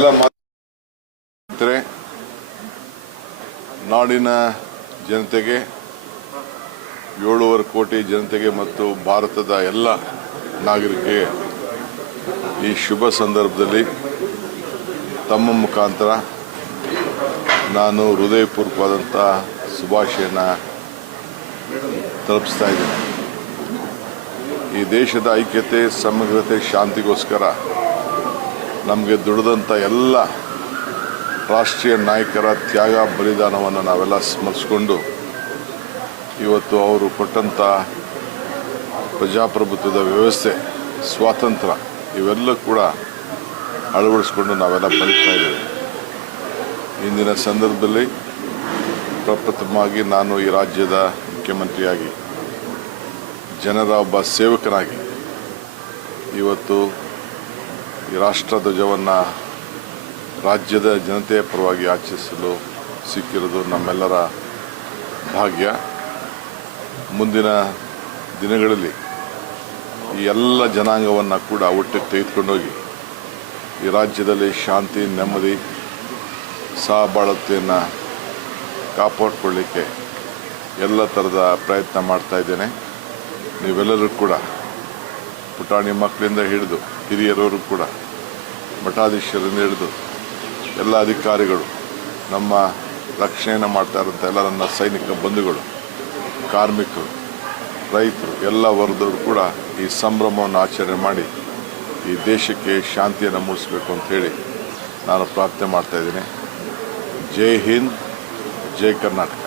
ಎಲ್ಲ ಮಾತರೆ ನಾಡಿನ ಜನತೆಗೆ 7.5 ಕೋಟಿ ಜನತೆಗೆ ಮತ್ತು ಭಾರತದ ಎಲ್ಲ ನಾಗರಿಕರಿಗೆ ಈ ಶುಭ ಸಂದರ್ಭದಲ್ಲಿ ತಮ್ಮ ಮುಖಾಂತರ ನಾನು ಹೃದಯಪೂರ್ವಕವಾದಂಥ ಶುಭಾಶಯನ ತಲುಪಿಸ್ತಾ ಇದ್ದೇನೆ. ಈ ದೇಶದ ಐಕ್ಯತೆ, ಸಮಗ್ರತೆ, ಶಾಂತಿಗೋಸ್ಕರ ನಮಗೆ ದುಡಿದಂಥ ಎಲ್ಲ ರಾಷ್ಟ್ರೀಯ ನಾಯಕರ ತ್ಯಾಗ ಬಲಿದಾನವನ್ನು ನಾವೆಲ್ಲ ಸ್ಮರಿಸಿಕೊಂಡು ಇವತ್ತು ಅವರು ಕೊಟ್ಟಂಥ ಪ್ರಜಾಪ್ರಭುತ್ವದ ವ್ಯವಸ್ಥೆ, ಸ್ವಾತಂತ್ರ್ಯ ಇವೆಲ್ಲ ಕೂಡ ಅಳವಡಿಸ್ಕೊಂಡು ನಾವೆಲ್ಲ ಬದುಕ್ತಾ ಇದ್ದೇವೆ. ಇಂದಿನ ಸಂದರ್ಭದಲ್ಲಿ ಪ್ರಪ್ರಥಮವಾಗಿ ನಾನು ಈ ರಾಜ್ಯದ ಮುಖ್ಯಮಂತ್ರಿಯಾಗಿ, ಜನರ ಒಬ್ಬ ಸೇವಕನಾಗಿ ಇವತ್ತು ಈ ರಾಷ್ಟ್ರಧ್ವಜವನ್ನು ರಾಜ್ಯದ ಜನತೆಯ ಪರವಾಗಿ ಆಚರಿಸಲು ಸಿಕ್ಕಿರೋದು ನಮ್ಮೆಲ್ಲರ ಭಾಗ್ಯ. ಮುಂದಿನ ದಿನಗಳಲ್ಲಿ ಈ ಎಲ್ಲ ಜನಾಂಗವನ್ನು ಕೂಡ ಒಟ್ಟಿಗೆ ತೆಗೆದುಕೊಂಡೋಗಿ ಈ ರಾಜ್ಯದಲ್ಲಿ ಶಾಂತಿ, ನೆಮ್ಮದಿ, ಸಹಬಾಳ್ವೆಯನ್ನು ಕಾಪಾಡಿಕೊಳ್ಳಿಕ್ಕೆ ಎಲ್ಲ ಥರದ ಪ್ರಯತ್ನ ಮಾಡ್ತಾ ಇದ್ದೇನೆ. ನೀವೆಲ್ಲರೂ ಕೂಡ ಪುಟಾಣಿ ಮಕ್ಕಳಿಂದ ಹಿಡಿದು ಹಿರಿಯರವರು ಕೂಡ, ಮಠಾಧೀಶರಿಂದ ಹಿಡಿದು ಎಲ್ಲ ಅಧಿಕಾರಿಗಳು, ನಮ್ಮ ರಕ್ಷಣೆಯನ್ನು ಮಾಡ್ತಾ ಇರೋಂಥ ಎಲ್ಲ ನನ್ನ ಸೈನಿಕ ಬಂಧುಗಳು, ಕಾರ್ಮಿಕರು, ರೈತರು, ಎಲ್ಲ ವರ್ಗದವರು ಕೂಡ ಈ ಸಂಭ್ರಮವನ್ನು ಆಚರಣೆ ಮಾಡಿ ಈ ದೇಶಕ್ಕೆ ಶಾಂತಿಯನ್ನು ಮೂಡಿಸಬೇಕು ಅಂಥೇಳಿ ನಾನು ಪ್ರಾರ್ಥನೆ ಮಾಡ್ತಾಯಿದ್ದೀನಿ. ಜೈ ಹಿಂದ್, ಜೈ ಕರ್ನಾಟಕ.